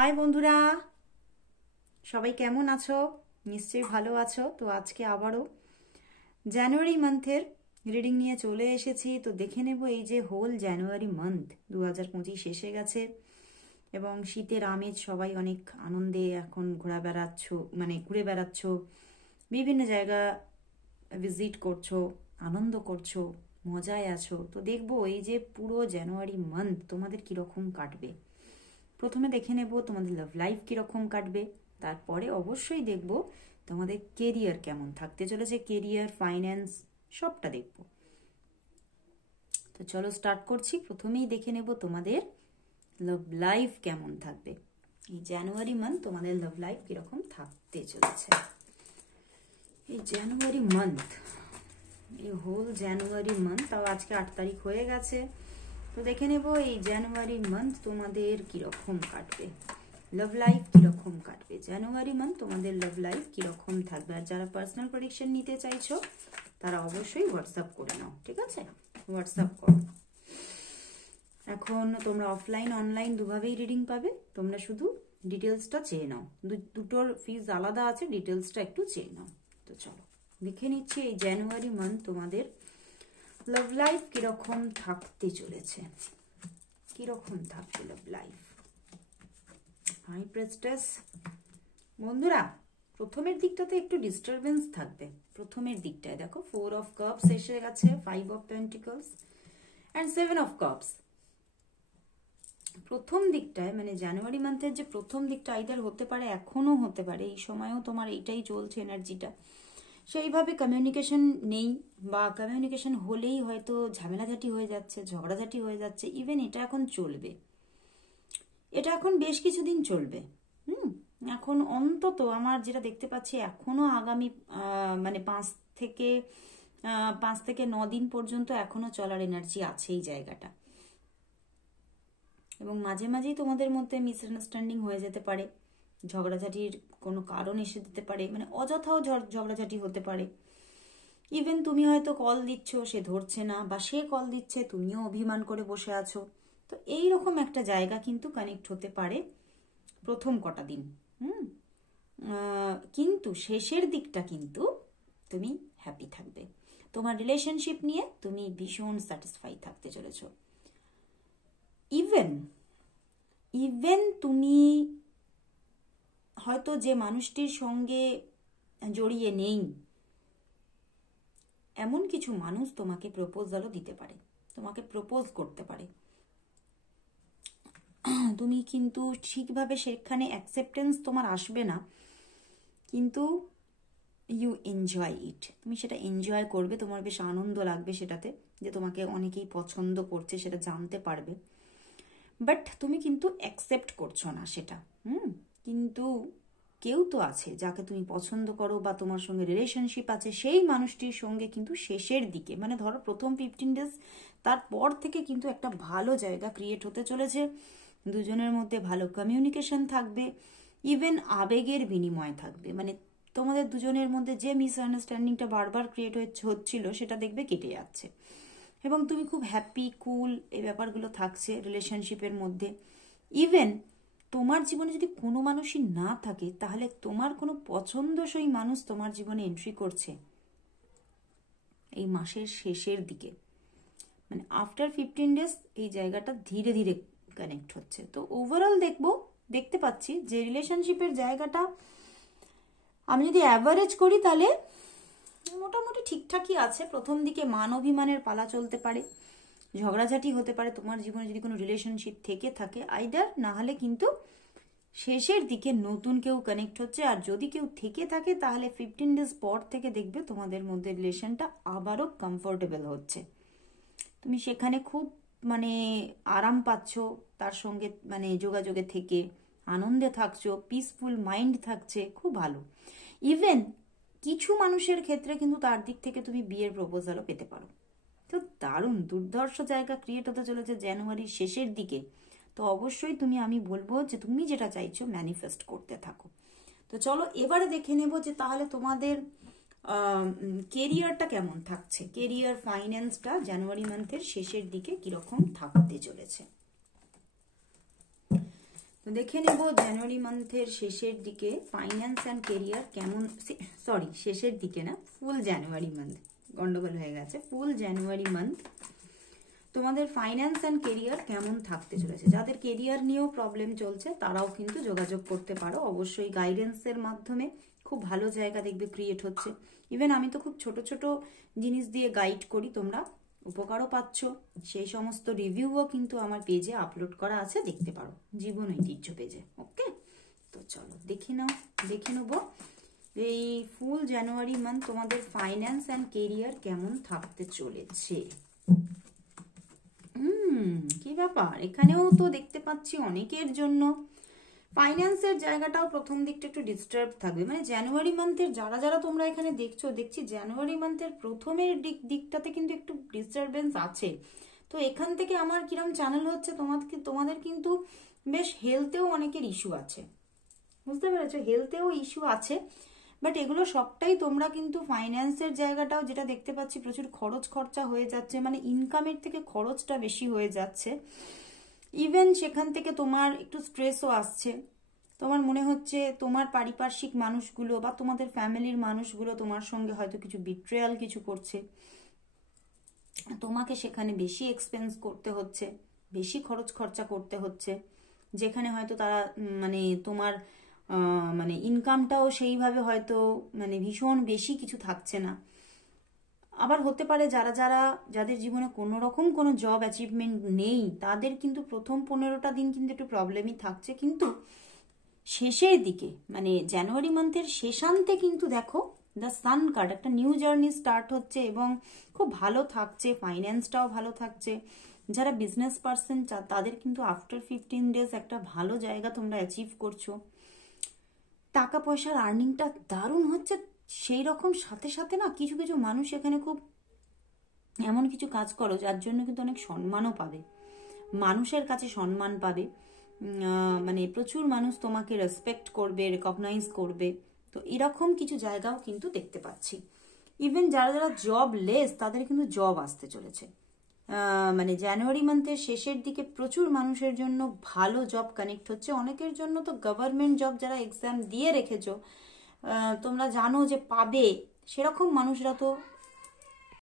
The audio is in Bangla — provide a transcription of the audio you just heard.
হাই বন্ধুরা, সবাই কেমন আছো? নিশ্চয়ই ভালো আছো। তো আজকে আবারও জানুয়ারি মান্থের রিডিং নিয়ে চলে এসেছি। তো দেখে নেব এই যে হোল জানুয়ারি মান্থ 2025 এসে গেছে এবং শীতের আমেজ, সবাই অনেক আনন্দে এখন ঘুরে বেড়াচ্ছ, বিভিন্ন জায়গা ভিজিট করছো, আনন্দ করছো, মজায় আছো। তো দেখবো এই যে পুরো জানুয়ারি মান্থ তোমাদের কিরকম কাটবে। প্রথমে দেখে নেব তোমাদের লাভ লাইফ কিরকম কাটবে, তারপরে অবশ্যই দেখব তোমাদের কেরিয়ার কেমন থাকতে চলেছে, কেরিয়ার, ফাইন্যান্স সবটা দেখব। তো চলো স্টার্ট করছি। প্রথমেই দেখে নেব তোমাদের লাভ লাইফ কেমন থাকবে। এই জানুয়ারি মান্থ তোমাদের লাভ লাইফ কিরকম থাকতে চলেছে। এই জানুয়ারি মান্থ, এই হোল জানুয়ারি মান্থ, তাও আজকে 8 তারিখ হয়ে গেছে। তো দেখে নেব এই জানুয়ারি মান্থ তোমাদের কিরকম কাটবে, লাভ লাইফ কিরকম কাটবে। জানুয়ারি মান্থ তোমাদের লাভ লাইফ কিরকম থাকবে। আর যারা পার্সোনাল প্রেডিকশন নিতে চাইছো তারা অবশ্যই হোয়াটসঅ্যাপ করে নাও, ঠিক আছে? হোয়াটসঅ্যাপ করো। এখন তোমরা অফলাইন অনলাইন দুভাবেই রিডিং পাবে। তোমরা শুধু ডিটেলসটা চেয়ে নাও, দুটোর ফিজ আলাদা আছে, ডিটেলসটা একটু চেয়ে নাও। তো চলো দেখে নিচ্ছি এই জানুয়ারি মান্থ তোমাদের লাভ লাইফ কিরকম থাকতে চলেছে, কিরকম থাকবে লাভ লাইফ। হাই প্রেস্টেস বন্ধুরা, প্রথমের দিকটাতে একটু ডিস্টারবেন্স থাকবে। প্রথমের দিকটায় দেখো 4 অফ কাপস এসে গেছে, 5 of pentacles and 7 of cups. প্রথম দিকটায় মানে জানুয়ারি মান্থের যে প্রথম দিকটা আইদার হতে পারে, এখনো হতে পারে, এই সময়ও তোমার এইটাই চলছে এনার্জিটা। সেইভাবে কমিউনিকেশন নেই, বা কমিউনিকেশন হলেই হয়তো ঝামেলাঝাটি হয়ে যাচ্ছে, ঝগড়াঝাটি হয়ে যাচ্ছে। ইভেন এটা এখন চলবে, এটা এখন বেশ কিছুদিন চলবে। এখন অন্তত আমার যেটা দেখতে পাচ্ছি, এখনো আগামী মানে 5 থেকে 9 দিন পর্যন্ত এখনো চলার এনার্জি আছে এই জায়গাটা। এবং মাঝে মাঝেই তোমাদের মধ্যে মিসআন্ডারস্ট্যান্ডিং হয়ে যেতে পারে, ঝগড়াঝাটির কোনো কারণ এসে যেতে পারে, মানে অযথাও ঝগড়াঝাটি হতে পারে। ইভেন তুমি হয়তো কল দিচ্ছ, সে ধরছে না, বা সে কল দিচ্ছে, তুমিও অভিমান করে বসে আছো। তো এইরকম একটা জায়গা কিন্তু কানেক্ট হতে পারে প্রথম কটা দিন। কিন্তু শেষের দিকটা কিন্তু তুমি হ্যাপি থাকবে। তোমার রিলেশনশিপ নিয়ে তুমি ভীষণ স্যাটিসফাই থাকতে চলেছ। ইভেন তুমি হয়তো যে মানুষটির সঙ্গে জড়িয়ে নেই, এমন কিছু মানুষ তোমাকে প্রপোজালও দিতে পারে, তোমাকে প্রপোজ করতে পারে। তুমি কিন্তু ঠিকভাবে সেখানে অ্যাকসেপ্টেন্স তোমার আসবে না, কিন্তু ইউ এনজয় ইট, তুমি সেটা এনজয় করবে, তোমার বেশ আনন্দ লাগবে সেটাতে, যে তোমাকে অনেকেই পছন্দ করছে সেটা জানতে পারবে। বাট তুমি কিন্তু অ্যাকসেপ্ট করছো না সেটা। কিন্তু কেউ তো আছে যাকে তুমি পছন্দ করো বা তোমার সঙ্গে রিলেশনশিপ আছে, সেই মানুষটির সঙ্গে কিন্তু শেষের দিকে, মানে ধরো প্রথম 15 ডেজ, তারপর থেকে কিন্তু একটা ভালো জায়গা ক্রিয়েট হতে চলেছে। দুজনের মধ্যে ভালো কমিউনিকেশন থাকবে, ইভেন আবেগের বিনিময় থাকবে। মানে তোমাদের দুজনের মধ্যে যে মিসআন্ডারস্ট্যান্ডিংটা বারবার ক্রিয়েট হচ্ছিল সেটা দেখবে কেটে যাচ্ছে, এবং তুমি খুব হ্যাপি, কুল, এই ব্যাপারগুলো থাকছে রিলেশনশিপের মধ্যে। ইভেন তোমার জীবনে যদি কোনো মানুষই না থাকে, তাহলে তোমার কোনো পছন্দসই মানুষ তোমার জীবনে এন্ট্রি করছে এই মাসের শেষের দিকে, মানে আফটার 15 ডেজ এই জায়গাটা ধীরে ধীরে কানেক্ট হচ্ছে। তো ওভারঅল দেখতে পাচ্ছি যে রিলেশনশিপের জায়গাটা আমি যদি অ্যাভারেজ করি তাহলে মোটামুটি ঠিকঠাকই আছে। প্রথম দিকে মান অভিমানের পালা চলতে পারে, ঝগড়াঝাটি হতে পারে তোমার জীবনে যদি কোনো রিলেশনশিপ থেকে থাকে আইদার, না হলে কিন্তু শেষের দিকে নতুন কেউ কানেক্ট হচ্ছে। আর যদি কেউ থেকে থাকে তাহলে 15 ডেজ পর থেকে দেখবে তোমাদের মধ্যে রিলেশনটা আবারও কমফোর্টেবল হচ্ছে, তুমি সেখানে খুব মানে আরাম পাচ্ছ তার সঙ্গে, মানে যোগাযোগে থেকে আনন্দে থাকছো, পিসফুল মাইন্ড থাকছে, খুব ভালো। ইভেন কিছু মানুষের ক্ষেত্রে কিন্তু তার দিক থেকে তুমি বিয়ের প্রপোজালও পেতে পারো। তো দারুণ দুর্ধর্ষ জায়গা ক্রিয়েট হতে চলেছে জানুয়ারির শেষের দিকে। তো অবশ্যই আমি বলবো যে তুমি যেটা চাইছো ম্যানিফেস্ট করতে থাকো। তো চলো এবারে দেখে নেব যে তাহলে তোমাদের কেরিয়ারটা কেমন থাকছে, কেরিয়ার, ফাইন্যান্সটা জানুয়ারি মান্থের শেষের দিকে কিরকম থাকতে চলেছে। তো দেখে নেব জানুয়ারি মান্থের শেষের দিকে ফাইন্যান্স অ্যান্ড কেরিয়ার কেমন, সরি শেষের দিকে না, ফুল জানুয়ারি মান্থ, গন্ডগোল হয়ে গেছে, ফুল জানুয়ারি মান্থ তোমাদের ফাইন্যান্স অ্যান্ড কেরিয়ার কেমন থাকতে চলেছে। যাদের কেরিয়ার নিয়েও প্রবলেম চলছে তারাও কিন্তু যোগাযোগ করতে পারো, অবশ্যই গাইডেন্সের মাধ্যমে খুব ভালো জায়গা দেখবে ক্রিয়েট হচ্ছে। ইভেন আমি তো খুব ছোট ছোট জিনিস দিয়ে গাইড করি, তোমরা উপকারও পাচ্ছ, সেই সমস্ত রিভিউও কিন্তু আমার পেজে আপলোড করা আছে, দেখতে পারো জীবন ঐতিহ্য পেজে। ওকে, তো চলো দেখে নেবো এই ফুল জানুয়ারি মান্থ তোমাদের ফাইন্যান্স অ্যান্ড কেরিয়ার কেমন থাকতে চলেছে। কি ব্যাপার, এখানেও তো দেখতে পাচ্ছি অনেকের জন্য ফাইন্যান্সের জায়গাটাও প্রথম দিকটা একটু ডিস্টার্ব থাকবে। মানে জানুয়ারি মান্থের যারা তোমরা এখানে দেখছি জানুয়ারি মান্থের প্রথমের দিকটাতে কিন্তু একটু ডিস্টারবেন্স আছে। তো এখান থেকে আমার কিরম চ্যানেল হচ্ছে, তোমাদের কিন্তু বেশ হেলথেও অনেকের ইস্যু আছে, বুঝতে পেরেছো, হেলথেও ইস্যু আছে। বাট এগুলো সবটাই তোমরা কিন্তু ফাইন্যান্সের জায়গাটাও যেটা দেখতে পাচ্ছি প্রচুর খরচা হয়ে যাচ্ছে, মানে ইনকামের থেকে খরচটা বেশি হয়ে যাচ্ছে। ইভেন সেখান থেকে তোমার একটু স্ট্রেসও আসছে, তোমার মনে হচ্ছে তোমার পারিপার্শ্বিক মানুষগুলো বা তোমাদের ফ্যামিলির মানুষগুলো তোমার সঙ্গে হয়তো কিছু বিট্রেয়াল কিছু করছে, তোমাকে সেখানে বেশি এক্সপেন্স করতে হচ্ছে, বেশি খরচা করতে হচ্ছে, যেখানে হয়তো তারা মানে তোমার মানে ইনকামটাও সেইভাবে হয়তো মানে ভীষণ বেশি কিছু থাকছে না। আবার হতে পারে যাদের জীবনে কোনো রকম কোনো জব অ্যাচিভমেন্ট নেই তাদের কিন্তু প্রথম 15টা দিন কিন্তু একটু প্রবলেমই থাকছে, কিন্তু শেষের দিকে মানে জানুয়ারি মান্থের শেষান্তে কিন্তু দেখো দ্য সান কার্ড, একটা নিউ জার্নি স্টার্ট হচ্ছে এবং খুব ভালো থাকছে, ফাইন্যান্সটাও ভালো থাকছে। যারা বিজনেস পার্সন তাদের কিন্তু আফটার 15 ডেজ একটা ভালো জায়গা তোমরা অ্যাচিভ করছো, টাকা পয়সার আর্নিংটা দারুণ হচ্ছে। সেই রকম সাথে সাথে না কিছু কিছু মানুষ এখানে খুব এমন কিছু কাজ করো যার জন্য কিন্তু অনেক সম্মানও পাবে, মানুষের কাছে সম্মান পাবে, মানে প্রচুর মানুষ তোমাকে রেসপেক্ট করবে, রেকগনাইজ করবে। তো এরকম কিছু জায়গাও কিন্তু দেখতে পাচ্ছি। ইভেন যারা জব লেস তাদের কিন্তু জব আসতে চলেছে, মানে জানুয়ারি মান্থের শেষের দিকে প্রচুর মানুষের জন্য ভালো জব কানেক্ট হচ্ছে। অনেকের জন্য তো গভর্নমেন্ট জব যারা এক্সাম দিয়ে রেখেছো তোমরা জানো যে পাবে, সেরকম মানুষরা তো